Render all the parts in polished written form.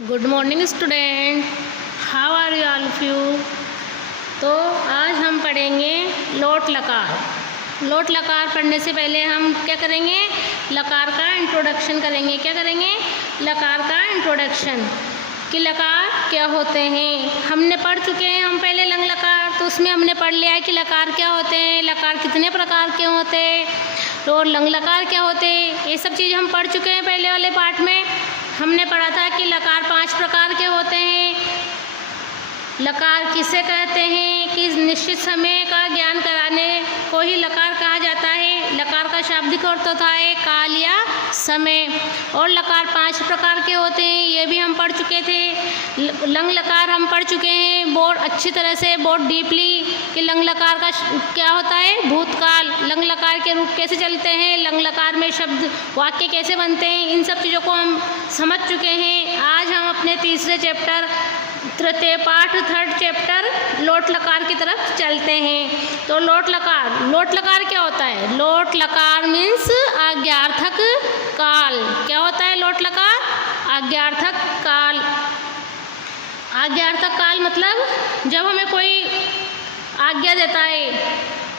Good morning student, how are you all of you. तो आज हम पढ़ेंगे लोट लकार। लोट लकार पढ़ने से पहले हम क्या करेंगे, लकार का इंट्रोडक्शन करेंगे। क्या करेंगे, लकार का इंट्रोडक्शन कि लकार क्या होते हैं। हमने पढ़ चुके हैं हम पहले लंग लकार, तो उसमें हमने पढ़ लिया है कि लकार क्या होते हैं, लकार कितने प्रकार के होते हैं और लंग लकार क्या होते हैं। ये सब चीज़ हम पढ़ चुके हैं पहले वाले पाठ में। हमने पढ़ा था कि लकार 5 प्रकार के होते हैं। लकार किसे कहते हैं कि निश्चित समय का ज्ञान कराने को ही लकार कहा जाता है। लकार का शाब्दिक अर्थ होता है काल या समय। और लकार 5 प्रकार के होते हैं, ये भी हम पढ़ चुके थे। लंग लकार हम पढ़ चुके हैं बहुत अच्छी तरह से, बहुत डीपली, कि लंग लकार का क्या होता है, भूतकाल। लंग लकार के रूप कैसे चलते हैं, लंग लकार में शब्द वाक्य कैसे बनते हैं, इन सब चीज़ों को हम समझ चुके हैं। आज हम अपने तीसरे चैप्टर, तृतीय पाठ, 3rd चैप्टर लोट लकार की तरफ चलते हैं। तो लोट लकार क्या होता है। लोट लकार मीन्स आज्ञार्थक काल। क्या होता है लोट लकार, आज्ञार्थक काल। आज्ञार्थक काल मतलब जब हमें कोई आज्ञा देता है,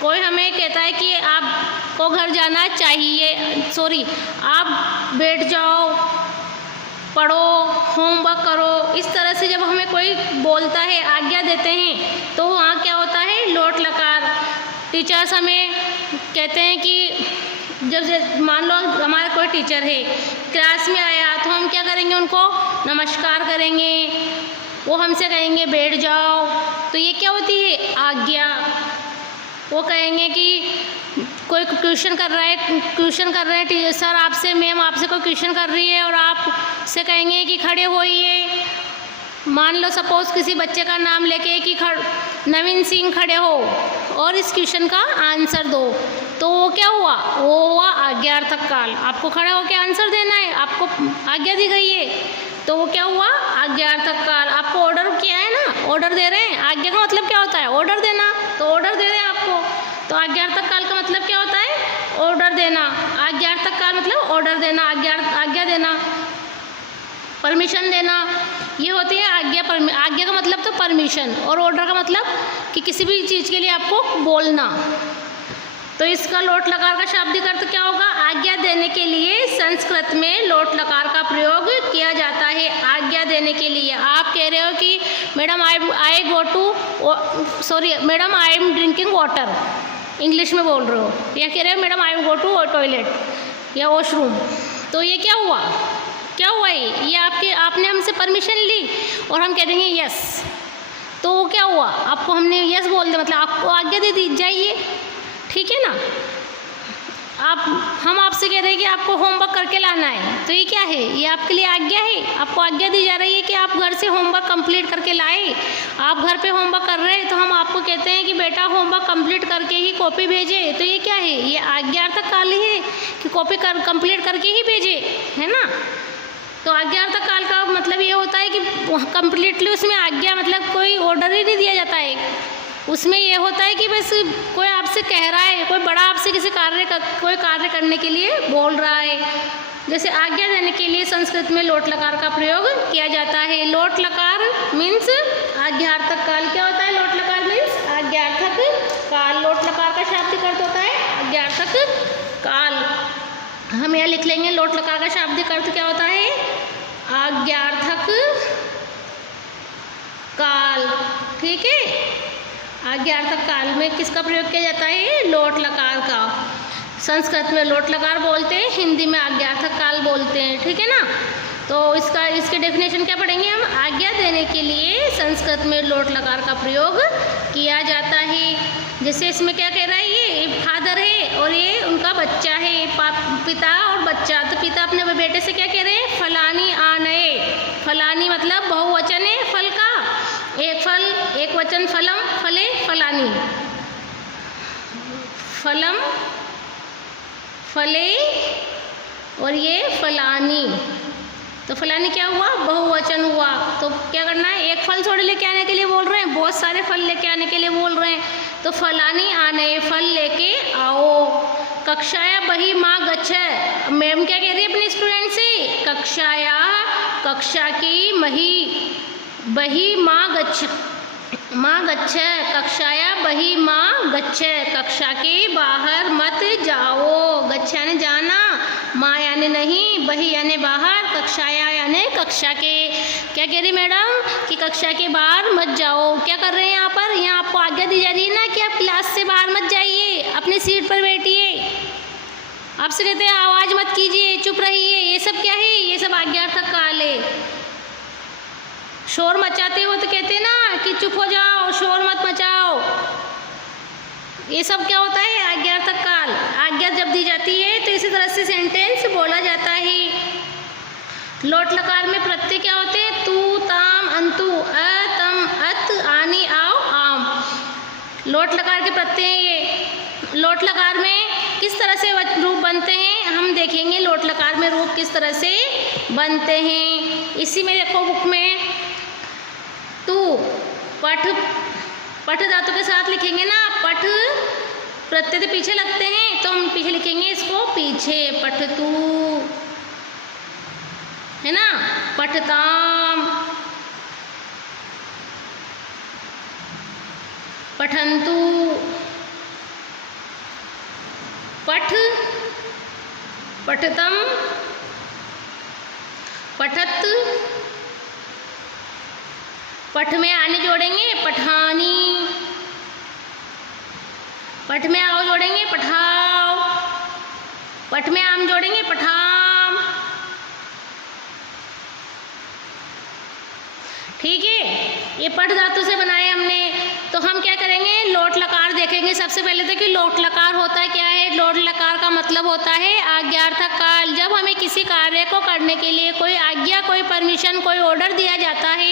कोई हमें कहता है कि आपको घर जाना चाहिए, आप बैठ जाओ, पढ़ो, होमवर्क करो, इस तरह से जब हमें कोई बोलता है, आज्ञा देते हैं, तो वहाँ क्या होता है, लोट लकार। टीचर्स हमें कहते हैं कि जब मान लो हमारा कोई टीचर है, क्लास में आया, तो हम क्या करेंगे, उनको नमस्कार करेंगे, वो हमसे कहेंगे बैठ जाओ, तो ये क्या होती है, आज्ञा। वो कहेंगे कि कोई क्वेश्चन कर रहा है सर आपसे, मैम आपसे कोई क्वेश्चन कर रही है और आप से कहेंगे कि खड़े होइए। मान लो सपोज किसी बच्चे का नाम लेके कि नवीन सिंह खड़े हो और इस क्वेश्चन का आंसर दो, तो वो क्या हुआ, वो हुआ आज्ञार्थक काल। आपको खड़ा होकर आंसर देना है, आपको आज्ञा दी गई है, तो वो क्या हुआ, आज्ञार्थक काल। आपको ऑर्डर किया है ना, ऑर्डर दे रहे हैं। आज्ञा का मतलब क्या होता है, ऑर्डर देना, तो ऑर्डर दे रहे हैं आपको। तो आज्ञार्थक काल का मतलब क्या होता है, ऑर्डर देना। आज्ञार्थक काल मतलब ऑर्डर देना, आज्ञा देना, परमिशन देना, ये होती है आज्ञा। आज्ञा का मतलब तो परमिशन, और ऑर्डर का मतलब कि किसी भी चीज़ के लिए आपको बोलना। तो इसका लोट लकार का शाब्दिक अर्थ क्या होगा, आज्ञा देने के लिए संस्कृत में लोट लकार का प्रयोग किया जाता है। आज्ञा देने के लिए आप कह रहे हो कि madam madam I am drinking water, English में बोल रहे हो, या कह रहे हो madam I am go to toilet या वॉशरूम, तो ये क्या हुआ ये आपने हमसे परमिशन ली और हम कह देंगे यस, तो वो क्या हुआ, आपको हमने यस बोल दिया, मतलब आपको आज्ञा दे दी जाइए, ठीक है ना। हम आपसे कह रहे हैं कि आपको होमवर्क करके लाना है, तो ये क्या है, ये आपके लिए आज्ञा है। आपको आज्ञा दी जा रही है कि आप घर से होमवर्क कंप्लीट करके लाए। आप घर पे होमवर्क कर रहे हैं, तो हम आपको कहते हैं कि बेटा होमवर्क कंप्लीट करके ही कॉपी भेजे, तो ये क्या है, ये आज्ञार्थक काल ही है कि कॉपी कंप्लीट करके ही भेजे, है ना। तो आज्ञार्थक काल का मतलब ये होता है कि कंप्लीटली उसमें आज्ञा मतलब कोई ऑर्डर ही नहीं दिया जाता है। उसमें ये होता है कि बस कोई आपसे कह रहा है, कोई बड़ा आपसे कोई कार्य करने के लिए बोल रहा है। जैसे आज्ञा देने के लिए संस्कृत में लोट लकार का प्रयोग किया जाता है। लोट लकार मीन्स आज्ञार्थक काल। क्या होता है, लोट लकार मीन्स आज्ञार्थक काल। लोट लकार का शाब्दिक अर्थ होता है आज्ञार्थक काल। हम यहाँ लिख लेंगे लोट लकार का शाब्दिक अर्थ क्या होता है, आज्ञार्थक काल, ठीक है। आज्ञार्थक काल में किसका प्रयोग किया जाता है, लोट लकार का। संस्कृत में लोट लकार बोलते हैं, हिंदी में आज्ञार्थक काल बोलते हैं, ठीक है ना। तो इसके डेफिनेशन क्या पढ़ेंगे हम, आज्ञा देने के लिए संस्कृत में लोट लकार का प्रयोग किया जाता है। जैसे इसमें क्या कह रहा है, ये फादर है और ये उनका बच्चा है, पिता और बच्चा। तो पिता अपने बेटे से क्या कह रहे हैं, फलानी आनए। फलानी मतलब बहुवचन है फल का, एक वचन फलम, फले, फलानी, फलम, फले, और ये फलानी। तो फलानी क्या हुआ, बहुवचन हुआ। तो क्या करना है, एक फल थोड़े लेके आने के लिए बोल रहे हैं, बहुत सारे फल लेके आने के लिए बोल रहे हैं। तो फलानी आने, फल लेके आओ। कक्षाया बही माँ गच्छ, मैम क्या कह रही है अपने स्टूडेंट से, कक्षाया कक्षा की बही माँ गच्छ, कक्षाया बही माँ गच्छ, कक्षा के बाहर मत जाओ। गच्छ यानी जाना, माँ यानी नहीं, बही यानी बाहर, कक्षाया यानी कक्षा के। क्या कह रही मैडम कि कक्षा के बाहर मत जाओ। क्या कर रहे हैं यहाँ पर? यहाँ आपको आज्ञा दी जा रही है ना कि आप क्लास से बाहर मत जाइए, अपनी सीट पर बैठिए। आपसे कहते हैं आवाज़ मत कीजिए, चुप रहिए। ये सब क्या है? ये सब आज्ञार्थक काल है। शोर मचाते हो तो कहते हैं ना कि चुप हो जाओ, शोर मत मचाओ। ये सब क्या होता है? आज्ञार्थक काल। आज्ञा जब दी जाती है तो इसी तरह से सेंटेंस बोला जाता है। लोट लकार में प्रत्यय क्या होते हैं? तू, ताम, अंतु, अ, तम, अत, आनी, आओ, आम। लोट लकार के प्रत्यय हैं ये। लोट लकार में किस तरह से रूप बनते हैं हम देखेंगे। लोट लकार में रूप किस तरह से बनते हैं इसी में देखो बुक में। तू पठ धातु के साथ लिखेंगे ना, पठ प्रत्यय तो पीछे लगते हैं तो हम पीछे लिखेंगे इसको पीछे, पठ तू, है ना, पठताम, पठंतु, पठ, पठतम, पठत, पठ में आने जोड़ेंगे पठानी, पठ में आओ जोड़ेंगे पठाओ, पठ में आम जोड़ेंगे पठाम। ठीक है, ये पठ धातु से बनाए हमने। तो हम क्या करेंगे, लोट लकार देखेंगे। सबसे पहले तो कि लोट लकार होता क्या है। लोट लकार का मतलब होता है आज्ञार्थक काल। जब हमें किसी कार्य को करने के लिए कोई आज्ञा, कोई परमिशन, कोई ऑर्डर दिया जाता है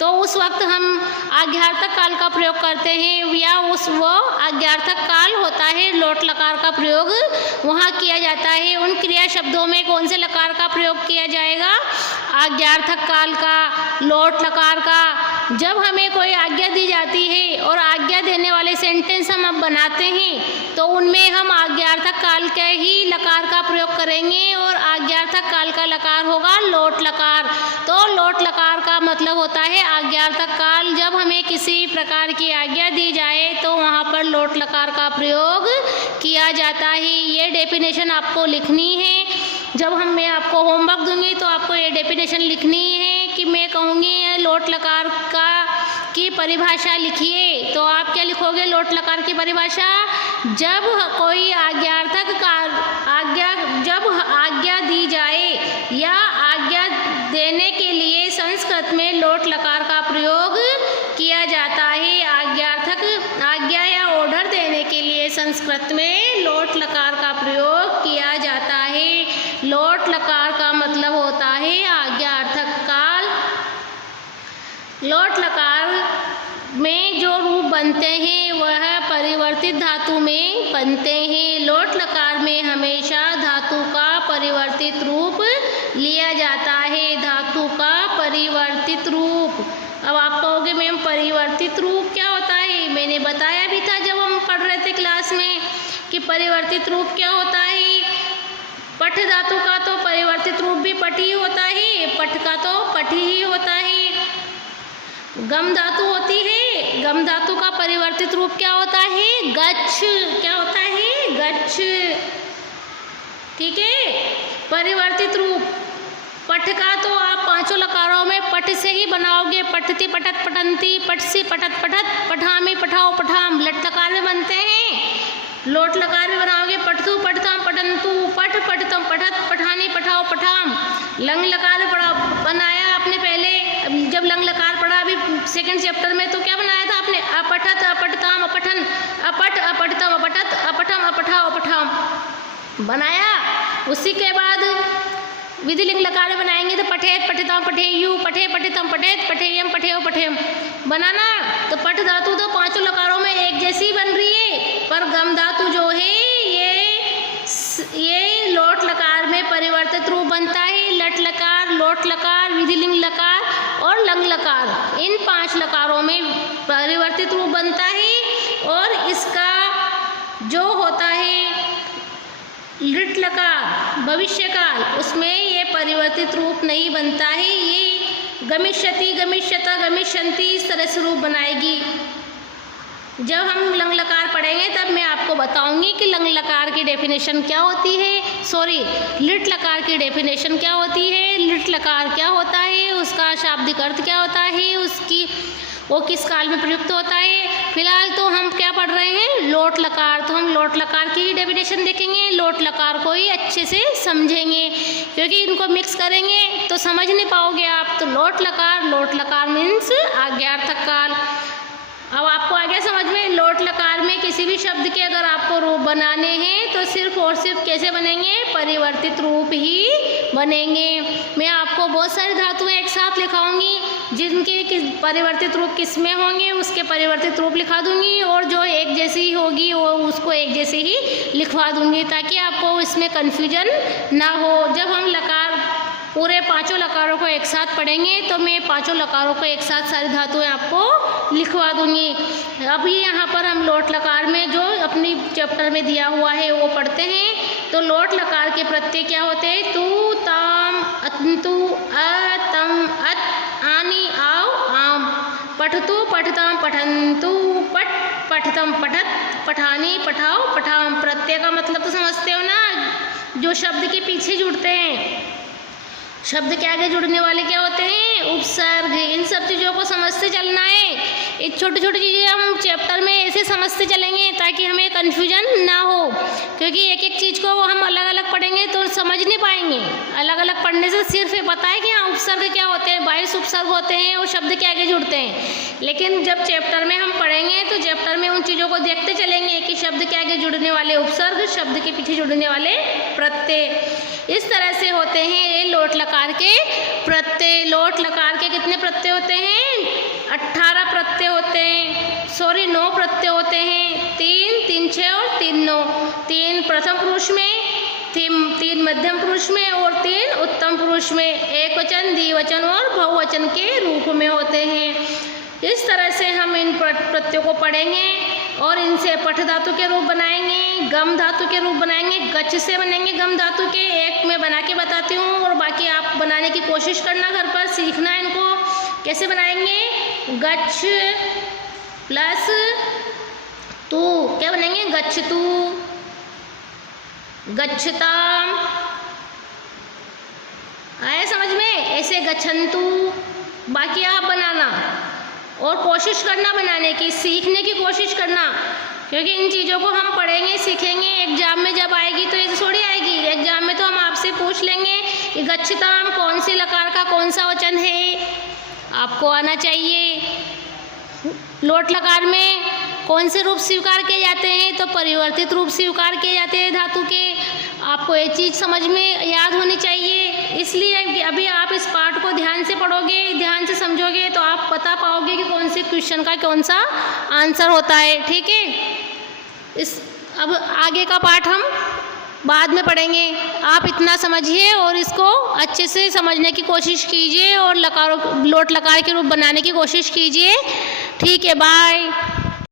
तो उस वक्त हम आज्ञार्थक काल का प्रयोग करते हैं, या वो आज्ञार्थक काल होता है, लोट लकार का प्रयोग वहाँ किया जाता है। उन क्रिया शब्दों में कौन से लकार का प्रयोग किया जाएगा? आज्ञार्थक काल का, लोट लकार का। जब हमें कोई आज्ञा दी जाती है और आज्ञा देने वाले सेंटेंस हम अब बनाते हैं तो उनमें हम आज्ञार्थक काल के ही लकार का प्रयोग करेंगे और आज्ञार्थक काल का लकार होगा लोट लकार। तो लोट लकार का मतलब होता है आज्ञार्थक काल। जब हमें किसी प्रकार की आज्ञा दी जाए तो वहाँ पर लोट लकार का प्रयोग किया जाता है। ये डेफिनेशन आपको लिखनी है। जब मैं आपको होमवर्क दूंगी तो आपको ये डेफिनेशन लिखनी है कि मैं कहूँगी लोट लकार की परिभाषा लिखिए। तो आप क्या लिखोगे लोट लकार की परिभाषा? जब कोई आज्ञार्थक जब आज्ञा दी जाए या आज्ञा देने के लिए संस्कृत में लोट लकार का प्रयोग किया जाता है। आज्ञा या ऑर्डर देने के लिए संस्कृत में लोट लकार का प्रयोग किया जाता है। लोट लकार का मतलब होता है आज्ञार्थक काल। लोट लकार में जो रूप बनते हैं वह परिवर्तित धातु में बनते हैं। लोट लकार में हमेशा धातु का परिवर्तित रूप लिया जाता है। धातु का परिवर्तित रूप। अब आप कहोगे मैम परिवर्तित रूप क्या होता है? मैंने बताया भी था जब हम पढ़ रहे थे क्लास में कि परिवर्तित रूप क्या होता है। पठ धातु का तो परिवर्तित रूप भी पठ ही होता है, पठ का तो पठ ही होता है। गम धातु होती है, गम धातु का परिवर्तित रूप क्या होता है? गच्छ। क्या होता है? गच्छ। ठीक है, परिवर्तित रूप। पठ का तो आप पांचों लकारों में पठ से ही बनाओगे। पठती, पठत, पठंती, पठसी, पठत, पठत, पठामी, पठाओ, पठाम। लट लकार में बनते हैं। लोट लकार में बनाओगे पठतु, पठताम, पठंतु, पठ, पठतम, पठत, पठानी, पठाओ, पठाम। लंग लकार बनाया आपने पहले, जब लंग लकार पढ़ा अभी सेकंड चैप्टर में, तो क्या बनाया था आपने? अपठत, अपठताम, अपठन, अपठ, अपठतम, अपठत, अपठम, अपठाओ, अपठाम बनाया। उसी के बाद विधिलिंग लकार बनाएंगे तो पठेत, पठिताम, पठेयु, पठे, पठितम, पठेत, पठेयम, पठेयो, पठेयम बनाना। तो पठ धातु तो पांचों लकारों में एक जैसी बन रही है, पर गम धातु जो है ये लोट लकार में परिवर्तित रूप बनता है। लट लकार, लोट लकार, विधिलिंग लकार और लंग लकार, इन पांच लकारों में परिवर्तित रूप बनता है। और इसका जो होता है लिट लकार भविष्य काल, उसमें ये परिवर्तित रूप नहीं बनता है, ये गमिष्यति, गमिष्यता, गमिष्यन्ति इस तरह से रूप बनाएगी। जब हम लंग लकार पढ़ेंगे तब मैं आपको बताऊंगी कि लंग लकार की डेफिनेशन क्या होती है, लिट लकार की डेफिनेशन क्या होती है, लिट लकार क्या होता है, उसका शाब्दिक अर्थ क्या होता है, वो किस काल में प्रयुक्त होता है। फिलहाल तो हम क्या पढ़ रहे हैं, लोट लकार। तो हम लोट लकार की ही डेफिनेशन देखेंगे, लोट लकार को ही अच्छे से समझेंगे, क्योंकि इनको मिक्स करेंगे तो समझ नहीं पाओगे आप। तो लोट लकार मीन्स आज्ञार्थक काल। अब आपको आ गया समझ में। लोट लकार में किसी भी शब्द के अगर आपको रूप बनाने हैं तो सिर्फ और सिर्फ कैसे बनेंगे, परिवर्तित रूप ही बनेंगे। मैं आपको बहुत सारी धातुएं एक साथ लिखाऊंगी, जिनके परिवर्तित रूप किस में होंगे उसके परिवर्तित रूप लिखा दूंगी, और जो एक जैसी होगी वो उसको एक जैसे ही लिखवा दूंगी, ताकि आपको इसमें कन्फ्यूजन ना हो। जब हम लकार पूरे पांचों लकारों को एक साथ पढ़ेंगे तो मैं पांचों लकारों को एक साथ सारी धातुएं आपको लिखवा दूंगी। अभी यहाँ पर हम लोट लकार में जो अपनी चैप्टर में दिया हुआ है वो पढ़ते हैं। तो लोट लकार के प्रत्यय क्या होते हैं, तू, ताम, अतंतु, अतम, अत, आनी, आओ, आम। पठतु, पठताम, पठंतु, पठ, पठतम, पठत, पठानी, पठाओ, पठाम। प्रत्यय का मतलब तो समझते हो ना, जो शब्द के पीछे जुड़ते हैं। शब्द के आगे जुड़ने वाले क्या होते हैं, उपसर्ग। इन सब चीज़ों को समझते चलना है। ये छोटी छोटी चीज़ें हम चैप्टर में ऐसे समझते चलेंगे ताकि हमें कन्फ्यूजन ना हो, क्योंकि एक एक चीज़ को वो हम अलग अलग पढ़ेंगे तो समझ नहीं पाएंगे। अलग अलग पढ़ने से सिर्फ ये पता है कि हाँ उपसर्ग क्या होते हैं, 22 उपसर्ग होते हैं और शब्द के आगे जुड़ते हैं। लेकिन जब चैप्टर में हम पढ़ेंगे तो चैप्टर में उन चीज़ों को देखते चलेंगे कि शब्द के आगे जुड़ने वाले उपसर्ग, शब्द के पीछे जुड़ने वाले प्रत्यय, इस तरह से होते हैं ये लोट लकार के प्रत्यय। लोट लकार के कितने प्रत्यय होते हैं, 18 प्रत्यय होते हैं, 9 प्रत्यय होते हैं। 3, 3, 6 और 3, 9। 3 प्रथम पुरुष में, 3 मध्यम पुरुष में और 3 उत्तम पुरुष में, एक वचन, द्विवचन और बहुवचन के रूप में होते हैं। इस तरह से हम इन प्रत्ययों को पढ़ेंगे और इनसे पठ धातु के रूप बनाएंगे, गम धातु के रूप बनाएंगे, गच्छ से बनेंगे गम धातु के। एक मैं बना के बताती हूँ और बाकी आप बनाने की कोशिश करना, घर पर सीखना इनको कैसे बनाएंगे। गच्छ प्लस तू क्या बनेंगे, गच्छ तू, गच्छता। आए समझ में, ऐसे गच्छन्तु। बाकी आप बनाना और कोशिश करना बनाने की, सीखने की कोशिश करना, क्योंकि इन चीज़ों को हम पढ़ेंगे सीखेंगे। एग्जाम में जब आएगी तो ये थोड़ी आएगी, एग्जाम में तो हम आपसे पूछ लेंगे कि गच्छताम कौन सी लकार का कौन सा वचन है, आपको आना चाहिए। लोट लकार में कौन से रूप स्वीकार किए जाते हैं, तो परिवर्तित रूप स्वीकार किए जाते हैं धातु के। आपको ये चीज़ समझ में याद होनी चाहिए। इसलिए अभी आप इस पार्ट को ध्यान से पढ़ोगे, ध्यान से समझोगे तो आप बता पाओगे कि कौन से क्वेश्चन का कौन सा आंसर होता है। ठीक है, अब आगे का पार्ट हम बाद में पढ़ेंगे। आप इतना समझिए और इसको अच्छे से समझने की कोशिश कीजिए और लोट लकार के रूप बनाने की कोशिश कीजिए। ठीक है, बाय।